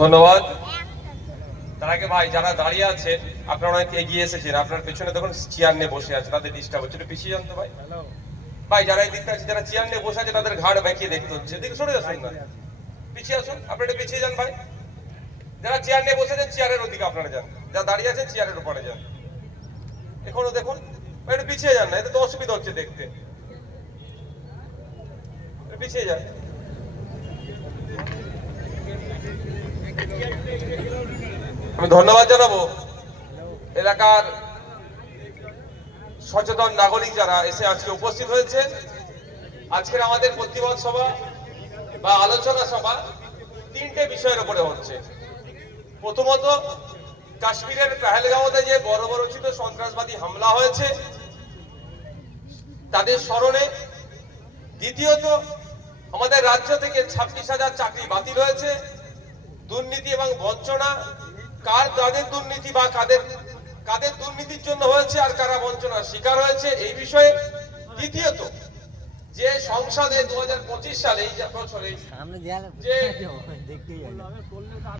ধন্যবাদ। তার আগে ভাই যারা দাঁড়িয়ে আছেন আপনারা অনেক এগিয়ে এসেছেন। আপনার পেছনে দেখুন চেয়ার নিয়ে বসে আছে তাদের ডিস্টার্ব হচ্ছে। একটু পিছিয়ে যান তো ভাই। ভাই যারা এই দিকটা আছে যারা চেয়ার নিয়ে বসে আছে তাদের ঘাড় বেঁকিয়ে দেখতে হচ্ছে। এদিকে সরে আসুন না। পিছিয়ে আসুন। আপনারা একটু পিছিয়ে যান ভাই। যারা চেয়ার নিয়ে বসে আছেন চেয়ারের ওদিকে আপনারা যান। যারা দাঁড়িয়ে আছেন চেয়ারের উপরে যান। এখনও দেখুন একটু পিছিয়ে যান না এতে তো অসুবিধা হচ্ছে দেখতে। পিছিয়ে যান। আমি ধন্যবাদ জানাব এলাকার সচেতন নাগরিক যারা এসে আজকে উপস্থিত হয়েছে আজকের আমাদের প্রতিবাদ সভা বা আলোচনা সভা তিনটে বিষয়ের উপরে হচ্ছে। প্রথমত, কাশ্মীরের পেহেলগাঁওতে যে বড় বড়চিত সন্ত্রাসবাদী হামলা হয়েছে, তাদের স্মরণে দ্বিতীয়ত, আমাদের রাজ্য থেকে ছাব্বিশ হাজার চাকরি বাতিল হয়েছে। দুর্নীতি এবং বঞ্চনা কার কাদের দুর্নীতি বা কাদের কাদের দুর্নীতির জন্য হয়েছে আর কারা বঞ্চনার শিকার হয়েছে এই বিষয়ে দ্বিতীয়ত যে সংসদে দু হাজার পঁচিশ সালে এই বছরে যে